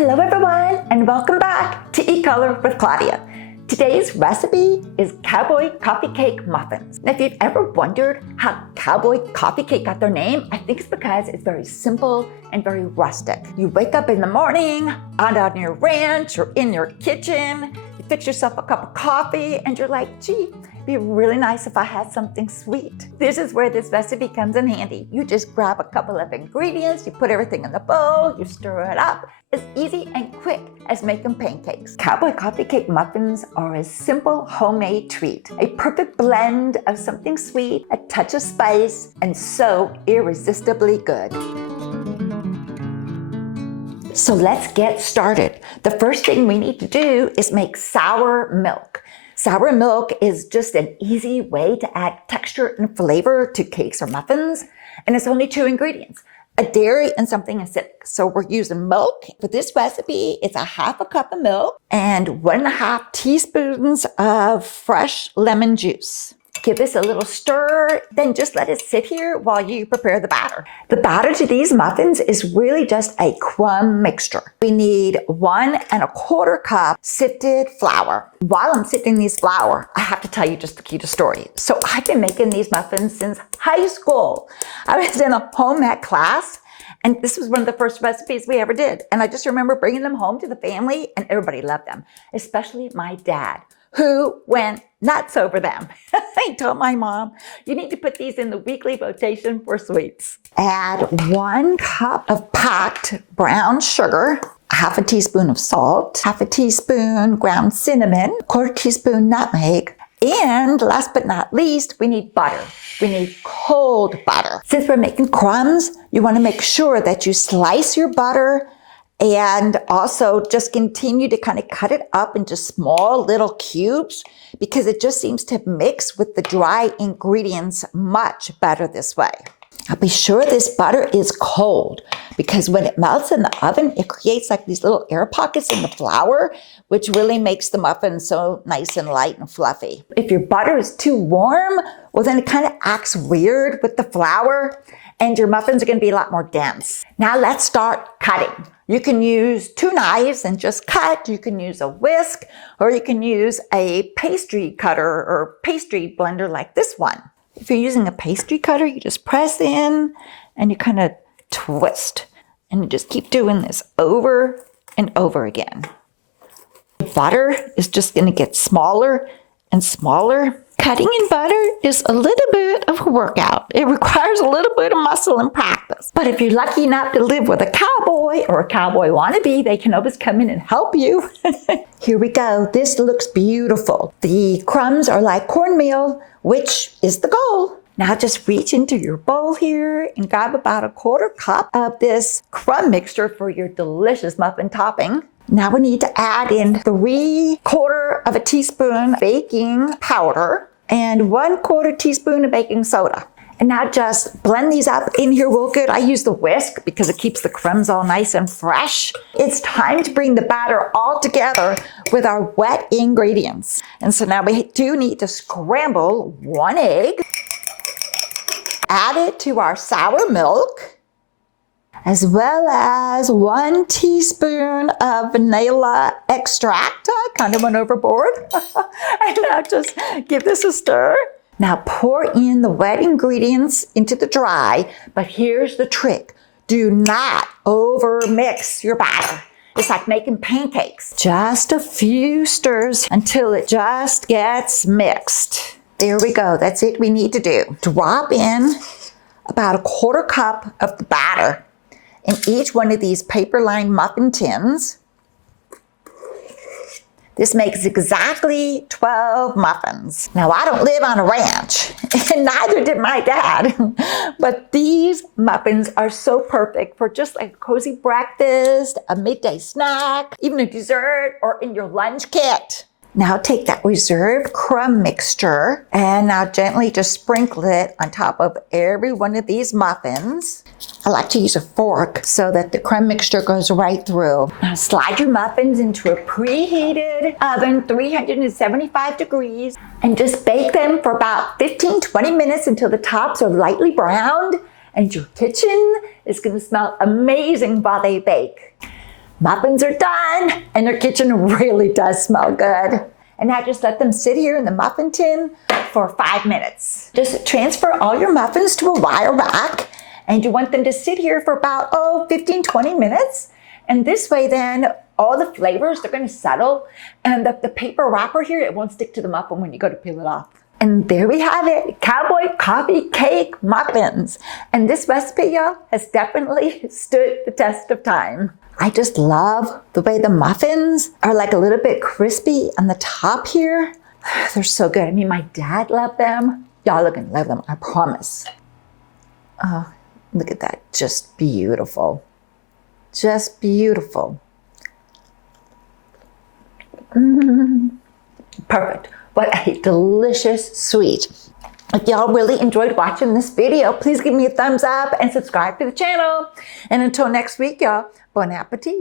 Hello everyone, and welcome back to Eat Color with Claudia. Today's recipe is Cowboy Coffee Cake Muffins. Now, if you've ever wondered how Cowboy Coffee Cake got their name, I think it's because it's very simple and very rustic. You wake up in the morning, out on your ranch or in your kitchen, you fix yourself a cup of coffee, and you're like, gee, it'd be really nice if I had something sweet. This is where this recipe comes in handy. You just grab a couple of ingredients, you put everything in the bowl, you stir it up. It's easy and quick as making pancakes. Cowboy Coffee Cake Muffins are a simple homemade treat. A perfect blend of something sweet, a touch of spice, and so irresistibly good. So let's get started. The first thing we need to do is make sour milk. Sour milk is just an easy way to add texture and flavor to cakes or muffins, and it's only 2 ingredients. A dairy and something acidic. So we're using milk. For this recipe, it's a 1/2 cup of milk and 1.5 teaspoons of fresh lemon juice. Give this a little stir, then just let it sit here while you prepare the batter. The batter to these muffins is really just a crumb mixture. We need 1¼ cup sifted flour. While I'm sifting these flour, I have to tell you just the cutest story. So I've been making these muffins since high school. I was in a home ec class, and this was one of the first recipes we ever did. And I just remember bringing them home to the family, and everybody loved them, especially my dad, who went nuts over them. I told my mom, you need to put these in the weekly rotation for sweets. Add 1 cup of packed brown sugar, 1/2 teaspoon of salt, 1/2 teaspoon ground cinnamon, 1/4 teaspoon nutmeg, and last but not least, we need butter. We need cold butter. Since we're making crumbs, you want to make sure that you slice your butter and also just continue to kind of cut it up into small little cubes because it just seems to mix with the dry ingredients much better this way. Now be sure this butter is cold because when it melts in the oven, it creates like these little air pockets in the flour, which really makes the muffin so nice and light and fluffy. If your butter is too warm, well then it kind of acts weird with the flour and your muffins are going to be a lot more dense. Now let's start cutting. You can use 2 knives and just cut. You can use a whisk, or you can use a pastry cutter or pastry blender like this one. If you're using a pastry cutter, you just press in and you kind of twist. And you just keep doing this over and over again. The butter is just going to get smaller and smaller. Cutting in butter is a little bit of a workout. It requires a little bit of muscle and practice. But if you're lucky enough to live with a cowboy or a cowboy wannabe, they can always come in and help you. Here we go. This looks beautiful. The crumbs are like cornmeal, which is the goal. Now just reach into your bowl here and grab about 1/4 cup of this crumb mixture for your delicious muffin topping. Now we need to add in 3/4 teaspoon baking powder and 1/4 teaspoon of baking soda. And now just blend these up in here real good. I use the whisk because it keeps the crumbs all nice and fresh. It's time to bring the batter all together with our wet ingredients. And so now we do need to scramble 1 egg, add it to our sour milk, as well as 1 teaspoon of vanilla extract. I kind of went overboard. And now just give this a stir. Now pour in the wet ingredients into the dry, but here's the trick. Do not over mix your batter. It's like making pancakes. Just a few stirs until it just gets mixed. There we go. That's it we need to do. Drop in about 1/4 cup of the batter in each one of these paper-lined muffin tins. This makes exactly 12 muffins. Now, I don't live on a ranch, and neither did my dad, but these muffins are so perfect for just like a cozy breakfast, a midday snack, even a dessert, or in your lunch kit. Now take that reserved crumb mixture and now gently just sprinkle it on top of every one of these muffins. I like to use a fork so that the crumb mixture goes right through. Now slide your muffins into a preheated oven, 375 degrees, and just bake them for about 15-20 minutes until the tops are lightly browned and your kitchen is going to smell amazing while they bake. Muffins are done and your kitchen really does smell good. And now just let them sit here in the muffin tin for 5 minutes. Just transfer all your muffins to a wire rack and you want them to sit here for about 15, 20 minutes. And this way then all the flavors, they're gonna settle and the paper wrapper here, it won't stick to the muffin when you go to peel it off. And there we have it, Cowboy Coffee Cake Muffins. And this recipe, y'all, has definitely stood the test of time. I just love the way the muffins are like a little bit crispy on the top here. They're so good. I mean, my dad loved them. Y'all are gonna love them, I promise. Oh, look at that, just beautiful. Just beautiful. Perfect. What a delicious sweet. If y'all really enjoyed watching this video, please give me a thumbs up and subscribe to the channel. And until next week, y'all, bon appetit.